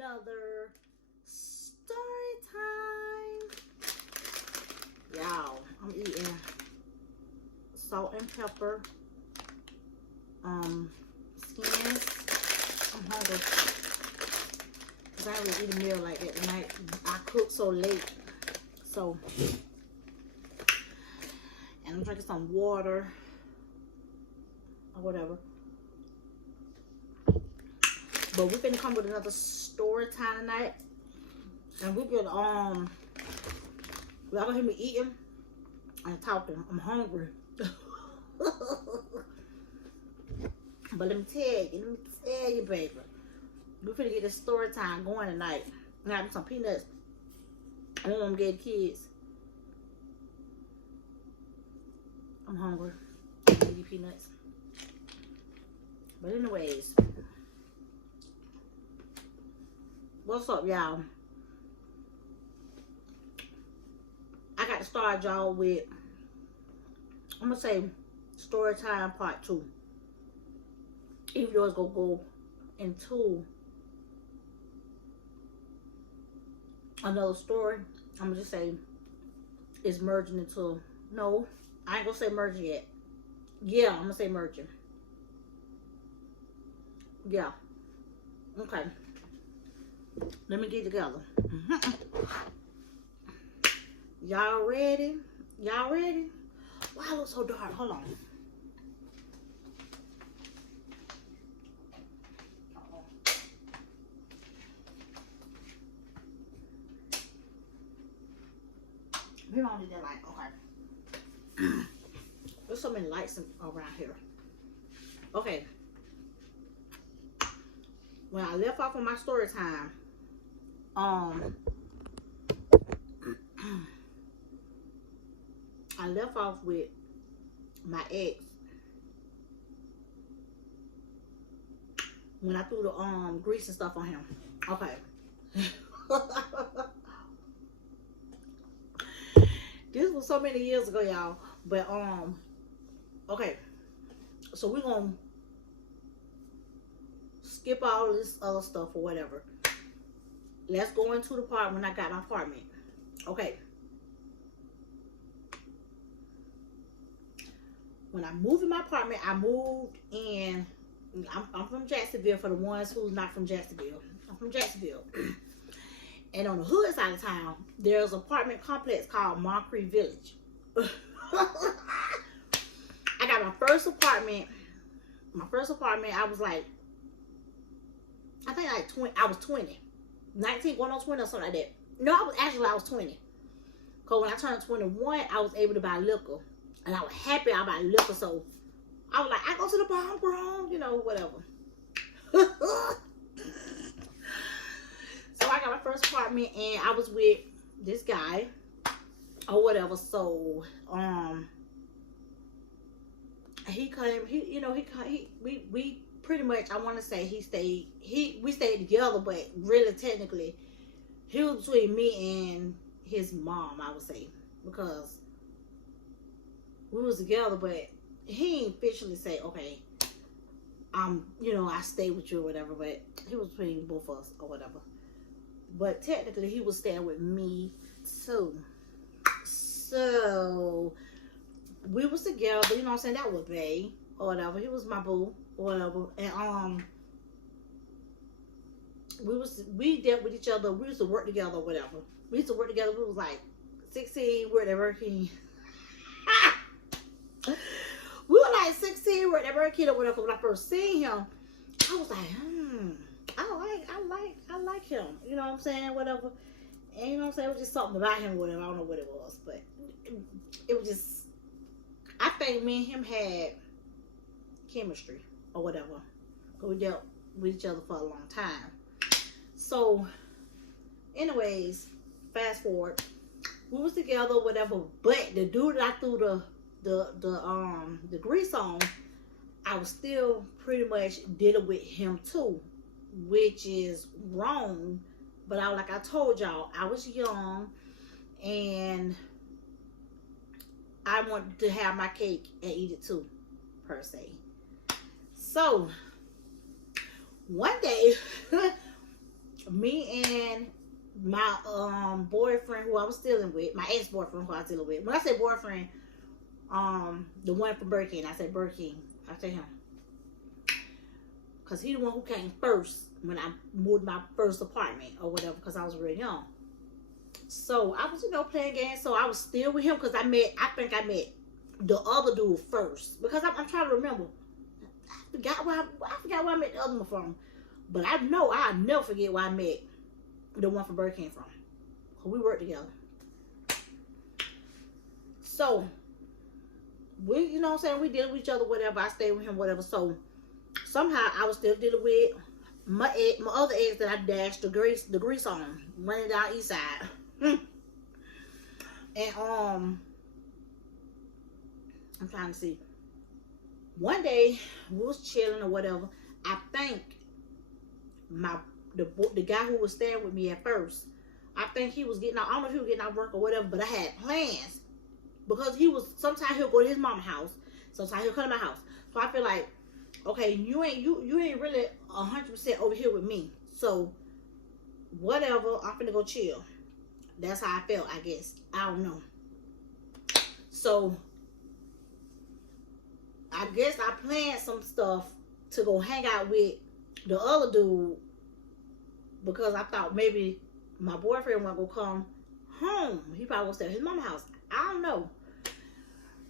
another story time. Y'all, I'm eating salt and pepper skins. I'm hungry because I didn't really eat a meal like that tonight. I cooked so late. So, and I'm drinking some water or whatever. But we're gonna come with another story time tonight. And we're gonna y'all gonna hear me eating and talking. I'm hungry. But let me tell you, baby. We're finna get this story time going tonight. I'm having some peanuts. I want them to get kids. I'm hungry. I'm gonna eat peanuts. But anyways, what's up, y'all? I got to start y'all with, I'm gonna say, story time part 2. Even though it's gonna go into another story, I'm gonna just say it's merging into, no, I ain't gonna say merging yet. Yeah, I'm gonna say merging. Yeah. Okay. Let me get together. Y'all ready? Y'all ready? Why I look so dark? Hold on. We don't need that light. Okay. There's so many lights around here. Okay. When I left off on my story time, I left off with my ex when I threw the grease and stuff on him. Okay. This was so many years ago, y'all. But okay. So we're gonna skip all this other stuff or whatever. Let's go into the part when I got my apartment. Okay. When I moved in my apartment, I moved in. I'm from Jacksonville. For the ones who's not from Jacksonville, I'm from Jacksonville. And on the hood side of town, there's an apartment complex called Moncrief Village. I got my first apartment. My first apartment, I was like, I think like 20. I was 20, 19, going on 20 or something like that. No, I was 20. Cause when I turned 21, I was able to buy liquor. And I was happy I bought liquor, so I was like, I go to the bar, I'm grown, you know, whatever. So I got my first apartment, and I was with this guy, or whatever. So, he came. We pretty much. I want to say we stayed together, but really, technically, he was between me and his mom. I would say, because we was together, but he ain't officially say, okay, I stay with you or whatever, but he was between both of us or whatever. But technically, he was staying with me too. So, we was together, you know what I'm saying? That was bae or whatever. He was my boo or whatever. And, we dealt with each other. We used to work together or whatever. We used to work together. We was like 16, whatever. We were like 16, whatever, kid or whatever. When I first seen him, I was like, I like him. You know what I'm saying? Whatever. And you know what I'm saying? It was just something about him, whatever. I don't know what it was, but it was just, I think me and him had chemistry or whatever. We dealt with each other for a long time. So, anyways, fast forward. We was together, whatever, but the dude that I threw the grease on, I was still pretty much dealing with him too, which is wrong. But like I told y'all, I was young and I wanted to have my cake and eat it too, per se. So one day, me boyfriend who I was dealing with, my ex-boyfriend who I was dealing with. When I say boyfriend, the one from Burger King, I said Burger King. I say him. Because he the one who came first when I moved my first apartment or whatever, because I was really young. So I was, playing games. So I was still with him because I think I met the other dude first. Because I'm trying to remember. I forgot where I met the other one from. But I know I'll never forget where I met the one from Burger King from. We worked together. So, we, we dealing with each other, whatever. I stayed with him, whatever. So, somehow I was still dealing with my other ex that I dashed the grease on, running down east side. And I'm trying to see. One day we was chilling or whatever. I think the guy who was staying with me at first, I think he was getting out. I don't know if he was getting out of work or whatever, but I had plans because sometimes he'll go to his mama's house, sometimes he'll come to my house. So I feel like, okay, you ain't really 100% over here with me. So whatever, I'm finna go chill. That's how I felt, I guess. I don't know. So I guess I planned some stuff to go hang out with the other dude because I thought maybe my boyfriend wasn't gonna come home. He probably gonna stay at his mama's house. I don't know.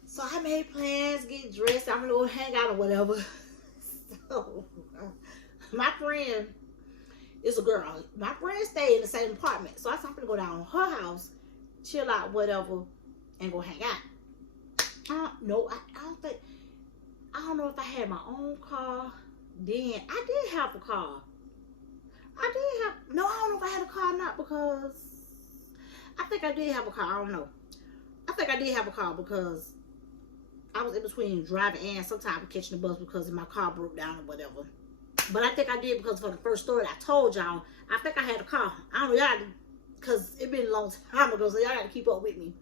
So I made plans, get dressed. I'm gonna go hang out or whatever. So my friend is a girl. My friend stayed in the same apartment. So I said I'm gonna go down to her house, chill out, whatever, and go hang out. No, I don't know if I had my own car. Then I did have a car. I don't know if I had a car or not, because I think I did have a car. I don't know. I think I did have a car because I was in between driving and sometimes catching the bus because my car broke down or whatever. But I think I did because for the first story I told y'all, I think I had a car. I don't know, y'all, because it been a long time ago, so y'all got to keep up with me.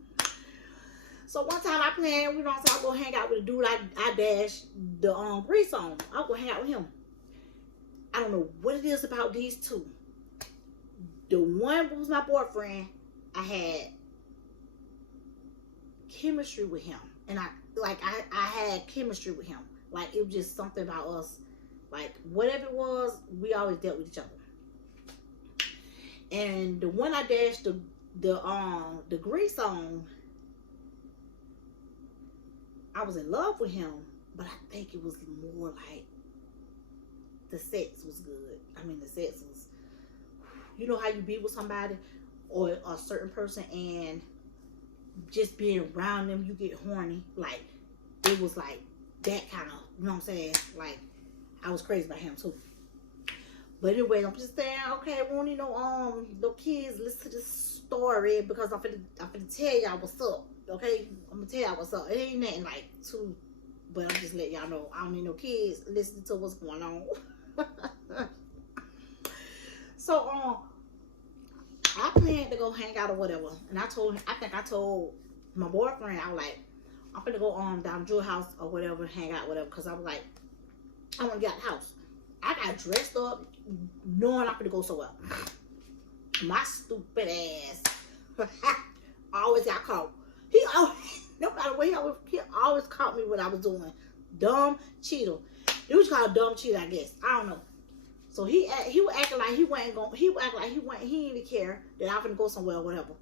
So one time I planned, I'll go hang out with a dude I dashed the grease on. I'll go hang out with him. I don't know what it is about these two. The one was my boyfriend. I had chemistry with him. And I had chemistry with him. Like, it was just something about us. Like, whatever it was, we always dealt with each other. And the one I dashed the grease on, I was in love with him, but I think it was more like the sex was good. I mean, the sex was, you know how you be with somebody or a certain person and just being around them, you get horny. Like, it was like that kind of, you know what I'm saying? Like, I was crazy about him too. But anyway, I'm just saying, okay, I want no kids listen to this story because I'm finna tell y'all what's up. Okay, I'm gonna tell y'all what's up. It ain't nothing like too, but I'm just letting y'all know I don't need no kids listening to what's going on. So I planned to go hang out or whatever, and I think I told my boyfriend, I was like, I'm gonna go down to Jewel house or whatever, hang out, whatever, because I was like, I want to get out of the house. I got dressed up, knowing I'm gonna go somewhere. My stupid ass always got caught. He always, no matter what, he always caught me what I was doing. Dumb cheater. It was called dumb cheater, I guess. I don't know. So he was acting like he wasn't going. He would act like he didn't even care that I was gonna go somewhere or whatever.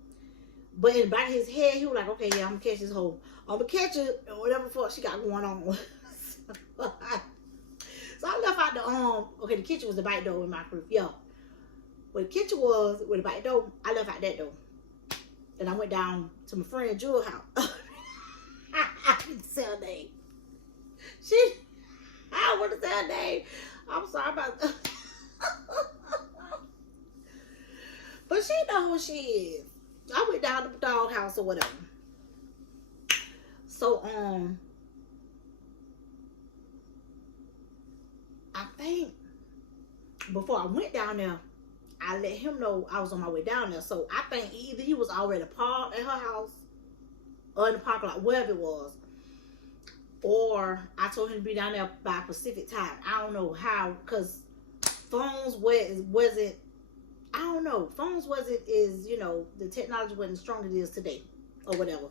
But in the back of his head, he was like, okay, yeah, I'm gonna catch this hoe. I'm gonna catch it or whatever the fuck she got going on. So I left out the kitchen was the back door in my crib. Yeah. Where the kitchen was, where the back door, I left out that door. And I went down to my friend Jewel house. I didn't say her name. I don't want to say her name. I'm sorry about that. But she know who she is. I went down to the dog house or whatever. So, I think before I went down there, I let him know I was on my way down there. So I think either he was already parked at her house or in the parking lot, wherever it was. Or I told him to be down there by Pacific time. I don't know how, because phones wasn't, I don't know. Phones wasn't is, you know, the technology wasn't as strong as it is today or whatever.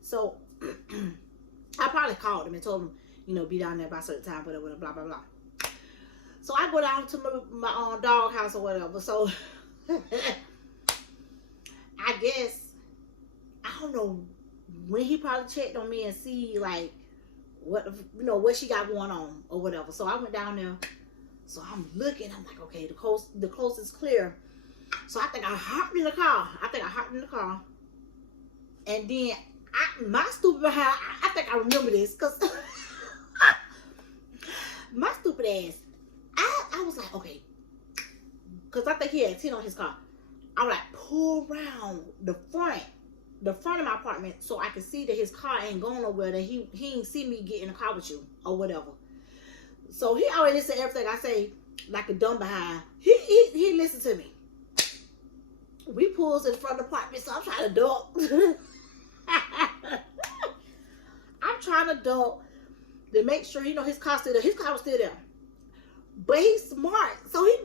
So I probably called him and told him, you know, be down there by a certain time, whatever, blah, blah, blah. So I go down to my dog house or whatever. So I guess, I don't know when he probably checked on me and see like what, you know, what she got going on or whatever. So I went down there. So I'm looking, I'm like, okay, the coast is clear. So I think I hopped in the car. And then my stupid behind, I think I remember this because my stupid ass, I was like, okay, because I think he had 10 on his car. I was like, pull around the front of my apartment so I could see that his car ain't going nowhere, that he ain't see me get in the car with you or whatever. So he always listen to everything I say like a dumb behind. He listened to me. We pulls in front of the apartment, so I'm trying to duck. I'm trying to duck to make sure, you know, his car still there. His car was still there. But he's smart. So he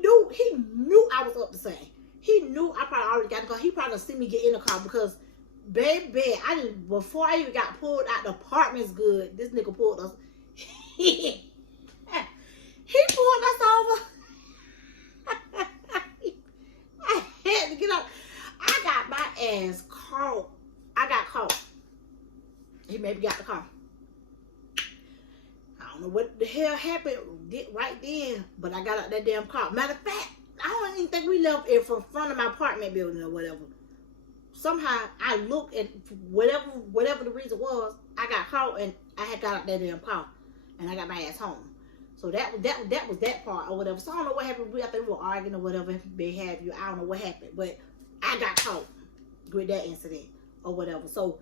knew I was up to something. He knew I probably already got the car. He probably see me get in the car because, baby, before I even got pulled out the apartment's good, this nigga pulled us. He pulled us over. I had to get up. I got my ass caught. I got caught. He maybe got the car. I don't know what the hell happened right then, but I got out that damn car. Matter of fact, I don't even think we left it from front of my apartment building or whatever. Somehow I looked at whatever the reason was, I got caught and I had got out that damn car and I got my ass home. So that was that part or whatever. So I don't know what happened. I think we were arguing or whatever. They have you. I don't know what happened, but I got caught with that incident or whatever. So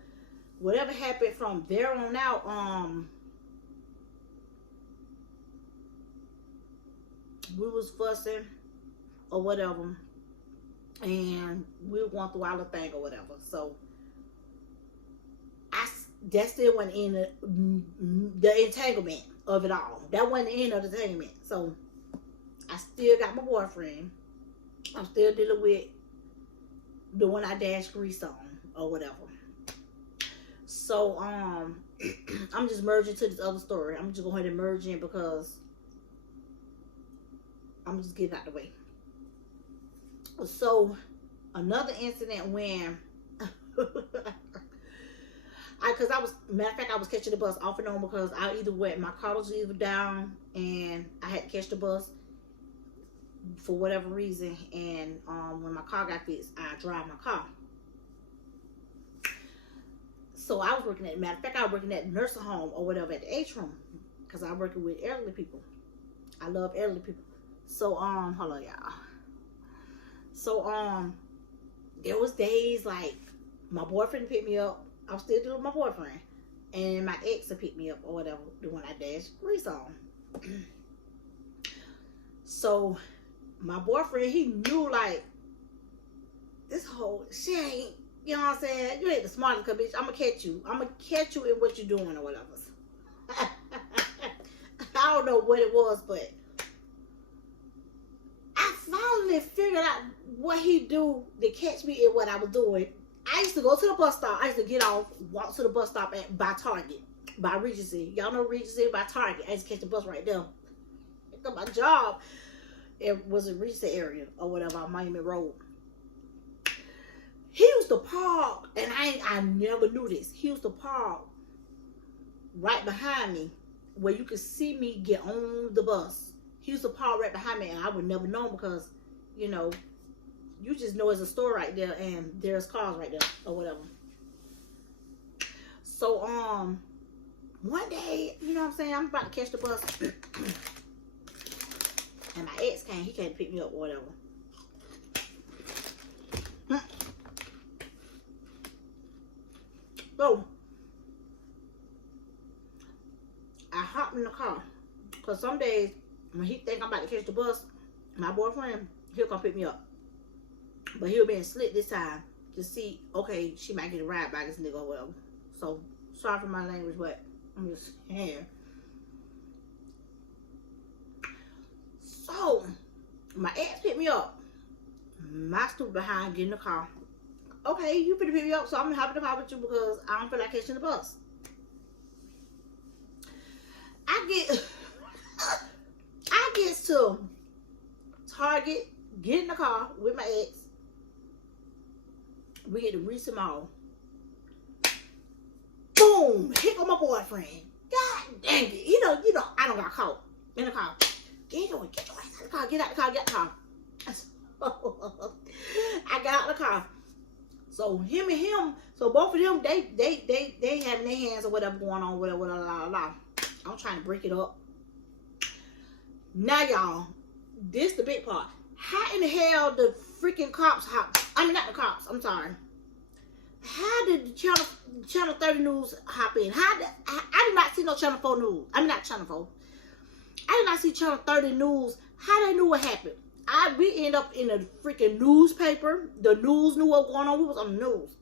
whatever happened from there on out, we was fussing or whatever, and we were going through our little thing or whatever. So that still wasn't in the entanglement of it all. That wasn't the end of the entanglement. So I still got my boyfriend. I'm still dealing with the one I dashed grease on or whatever. So I'm just merging to this other story. I'm just going ahead and merge in because I'm just getting out the way. So another incident when matter of fact, I was catching the bus off and on because I either went, my car was either down and I had to catch the bus for whatever reason. And when my car got fixed, I drive my car. So I was working matter of fact, I was working at the nursing home or whatever at the atrium because I'm working with elderly people. I love elderly people. So hold on, y'all. So there was days like my boyfriend picked me up. I was still dealing with my boyfriend, and my ex would pick me up or whatever, the one I dashed grease on. So my boyfriend, he knew like this whole she ain't, you know what I'm saying? You ain't the smartest bitch. I'm gonna catch you in what you're doing or whatever. I don't know what it was, but I finally figured out what he do to catch me in what I was doing. I used to go to the bus stop. I used to get off, walk to the bus stop by Target, by Regency. Y'all know Regency by Target. I used to catch the bus right there. Because my job, it was a Regency area or whatever on Monument Road. He used to park, and I never knew this. He used to park right behind me where you could see me get on the bus. He used to park right behind me, and I would never know because, you know, you just know it's a store right there and there's cars right there or whatever. So one day, you know what I'm saying, I'm about to catch the bus and my ex came. He came to pick me up or whatever. So I hopped in the car because some days when he think I'm about to catch the bus, my boyfriend, he'll come pick me up. But he'll be in slick this time to see, okay, she might get a ride by this nigga or whatever. So, sorry for my language, but I'm just saying. So, my ex picked me up. my stupid behind get in the car. Okay, you finna pick me up, so I'm gonna hop in the car with you because I don't feel like catching the bus. I get to Target, get in the car with my ex. We get to Reese Mall. Boom! Here go my boyfriend. God dang it! You know, I don't got caught in the car. Get your ass out of the car. Get out the car. Get out the car. I got out the car. So him and him. So both of them, they having their hands or whatever going on, whatever, blah, blah, blah. I'm trying to break it up. Now, y'all, this the big part. How in the hell the freaking cops hop? I mean, not the cops. I'm sorry. How did the Channel 30 News hop in? I did not see no Channel 4 News. I mean, not Channel 4. I did not see Channel 30 News. How they knew what happened? We end up in a freaking newspaper. The news knew what was going on. We was on the news.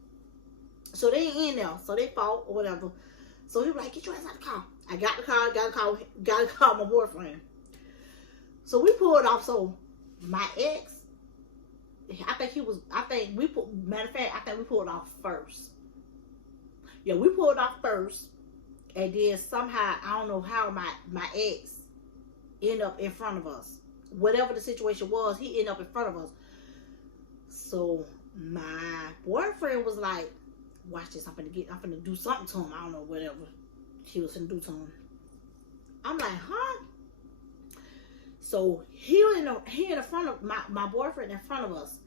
So they ain't in there. So they fought or whatever. So he was like, get your ass out of the car. I got the car. Got to call my boyfriend. So we pulled off. So my ex, matter of fact, I think we pulled off first. Yeah, we pulled off first. And then somehow, I don't know how my ex ended up in front of us. Whatever the situation was, he ended up in front of us. So my boyfriend was like, watch this, I'm finna do something to him. I don't know, whatever he was finna do to him. I'm like, huh? So he in the front of my boyfriend in front of us,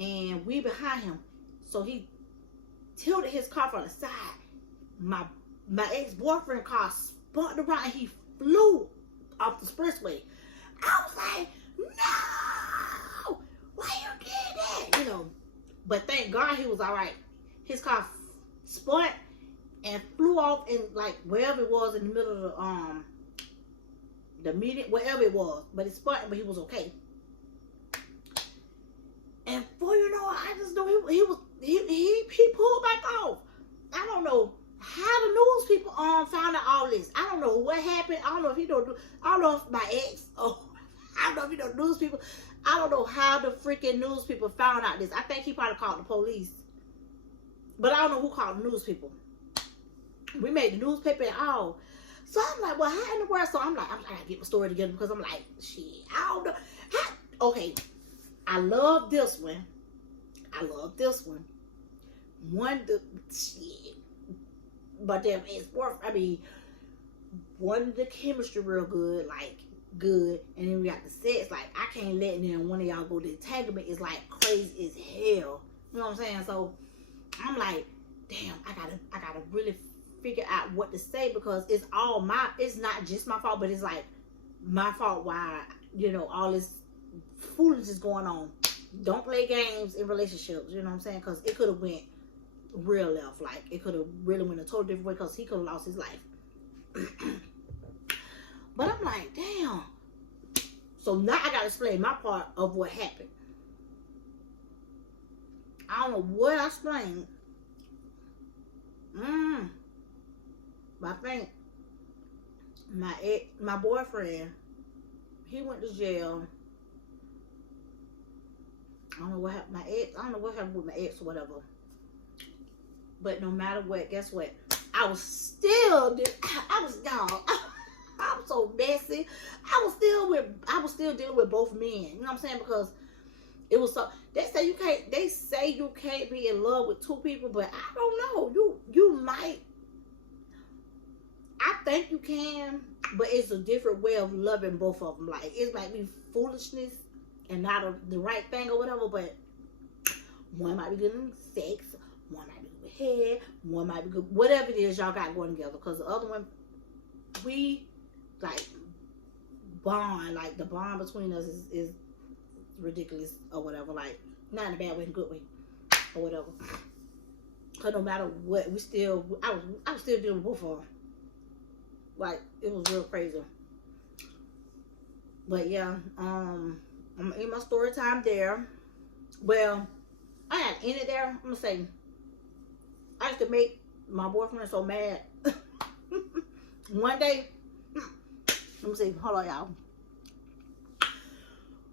and we behind him. So he tilted his car from the side. My ex-boyfriend car spun around and he flew off the expressway. I was like, no! Why you did that? You know. But thank God he was all right. His car spun and flew off in like wherever it was in the middle of the median, wherever it was. But it spun, but he was okay. And before you know it, I just know he pulled back off. I don't know how the news people found out all this. I don't know what happened. I don't know if he don't do. I don't know if my ex. I don't know if he don't news people. I don't know how the freaking news people found out this. I think he probably called the police. But I don't know who called the news people. We made the newspaper and all. So I'm like, well, how in the world? So I'm like, I gotta get my story together because I'm like, shit, I don't know. Okay, I love this one. Shit. But them it's worth, one of the chemistry real good, like, good. And then we got the sex, like, I can't let one of y'all go to entanglement. It's like crazy as hell. You know what I'm saying? So I'm like, damn, I gotta really figure out what to say because it's not just my fault, but it's like my fault why, all this foolishness is going on. Don't play games in relationships, you know what I'm saying? Because it could have went real left. Like, it could have really went a total different way because he could have lost his life. But I'm like, damn. So now I got to explain my part of what happened. I don't know what I explained. But I think my boyfriend, he went to jail. I don't know what happened. I don't know what happened with my ex or whatever. But no matter what, guess what? I was still so messy. I was still dealing with both men. You know what I'm saying? Because it was so they say you can't be in love with two people, but I don't know. You might. I think you can, but it's a different way of loving both of them. Like, it might be foolishness and not the right thing or whatever, but one might be good in sex, one might be good with head, one might be good, whatever it is y'all got going together. Because the other one, we like bond, like the bond between us is ridiculous or whatever. Like, not in a bad way, in a good way or whatever. Because no matter what, I was still dealing with both of them. Like, it was real crazy. But yeah, I'm gonna end my story time there. Well, I got to end it there. I'm gonna say, I used to make my boyfriend so mad. One day, let me see, hold on, y'all.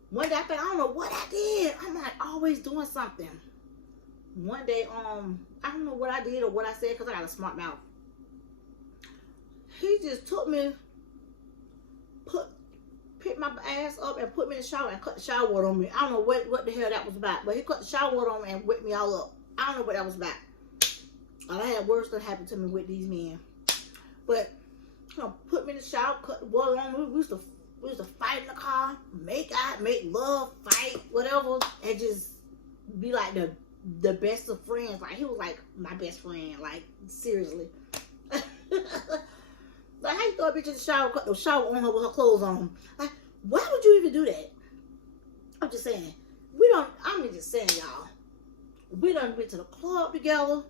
One day I think I don't know what I did. I'm like always doing something. One day, I don't know what I did or what I said because I got a smart mouth. He just took me, picked my ass up and put me in the shower and cut the shower water on me. I don't know what the hell that was about, but he cut the shower water on me and wet me all up. I don't know what that was about. I had worse than happened to me with these men. But put me in the shower, cut the water on me. We used to fight in the car, make out, make love, fight, whatever, and just be like the best of friends. Like he was like my best friend. Like seriously. Like how you throw a bitch in the shower, cut the shower on her with her clothes on? Like why would you even do that? I'm just saying. I'm just saying, y'all. We done went to the club together.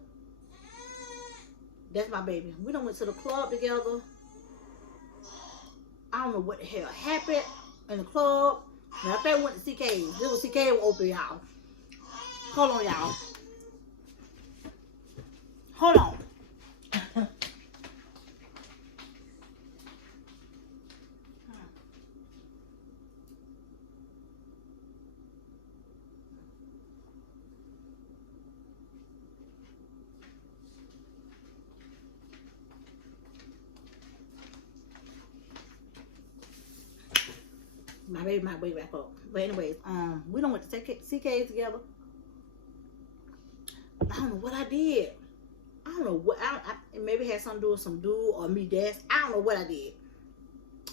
That's my baby. We done went to the club together. I don't know what the hell happened in the club. Now, I think we went to CK's. This was CK was open, y'all. Hold on, y'all. Hold on. My baby might wake back up. But anyways, we done went to CK's together. I don't know what I did. I don't know what. I maybe it had something to do with some dude or me dance. I don't know what I did.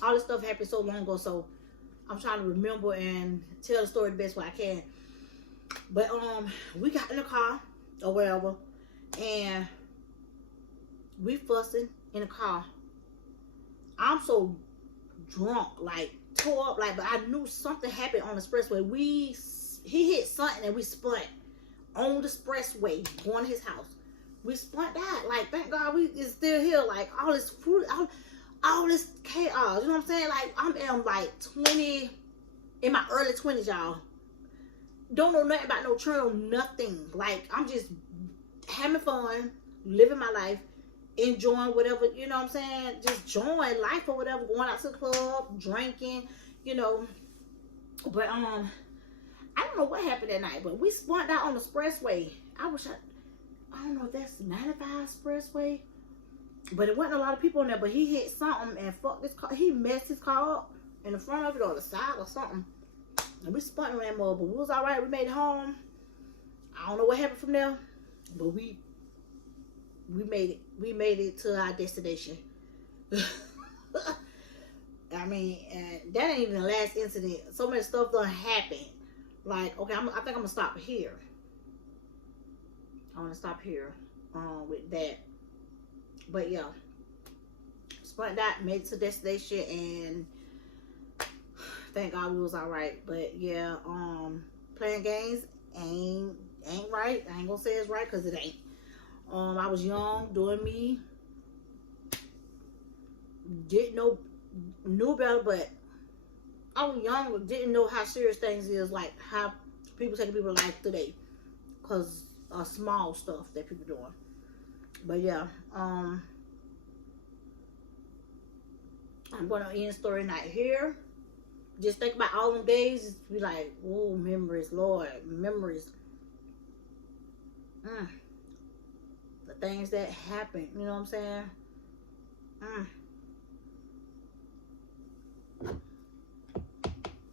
All this stuff happened so long ago, so I'm trying to remember and tell the story the best way I can. But we got in the car or whatever, and we fussing in the car. I'm so drunk, like tore up, like, but I knew something happened on the expressway. He hit something and we split on the expressway going to his house. We split out. Like, thank God we is still here. Like all this fruit, all this chaos. You know what I'm saying? Like I'm like 20, in my early 20s, y'all. Don't know nothing about no churn, nothing. Like I'm just having fun, living my life, enjoying whatever, you know what I'm saying? Just enjoying life or whatever, going out to the club, drinking, you know. But I don't know what happened that night, but we spun out on the expressway. I don't know if that's 95 expressway, but it wasn't a lot of people in there. But he hit something and fucked this car. He messed his car up in the front of it or the side or something. And we spun on that mother, but we was all right. We made it home. I don't know what happened from there, but we made it. We made it to our destination. I mean, and that ain't even the last incident. So many stuff done happened. Like, okay, I think I'm gonna stop here. I want to stop here with that. But yeah, spun that, made it to destination, and thank God we was all right. But yeah, playing games ain't right. I ain't gonna say it's right because it ain't. I was young, doing me. Didn't knew better, but I was young, didn't know how serious things is, like how people taking people's life today, cause of small stuff that people doing. But yeah, I'm gonna end story night here. Just think about all them days. Just be like, oh, memories, Lord, memories. The things that happened, you know what I'm saying?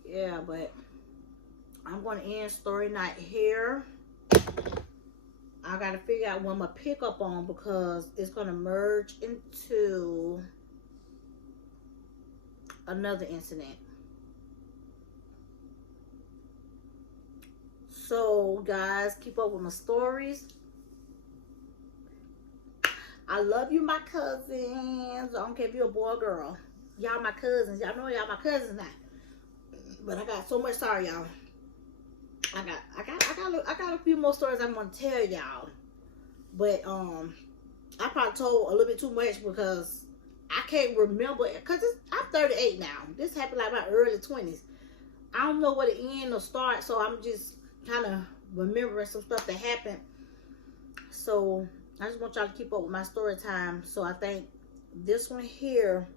Yeah, but I'm going to end story night here. I got to figure out what I'm going to pick up on because it's going to merge into another incident. So, guys, keep up with my stories. I love you, my cousins. I don't care if you're a boy or girl. Y'all my cousins. Y'all know y'all my cousins now. But I got so much. Sorry, y'all. I got a few more stories I'm gonna tell y'all. But I probably told a little bit too much because I can't remember. Cause I'm 38 now. This happened like my early 20s. I don't know where to end or start, so I'm just kind of remembering some stuff that happened. So I just want y'all to keep up with my story time. So I think this one here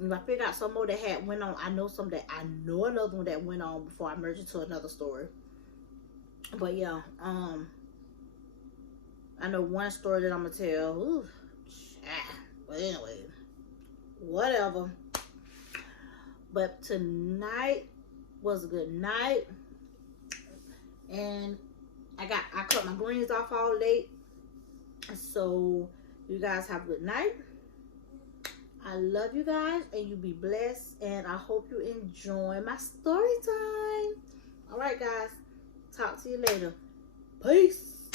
And I figured out some more that had went on. I know another one that went on before I merged into another story. But yeah, I know one story that I'm gonna tell. Ooh, but anyway, whatever. But tonight was a good night, and I cut my greens off all late. So you guys have a good night. I love you guys, and you be blessed, and I hope you enjoy my story time. All right, guys. Talk to you later. Peace.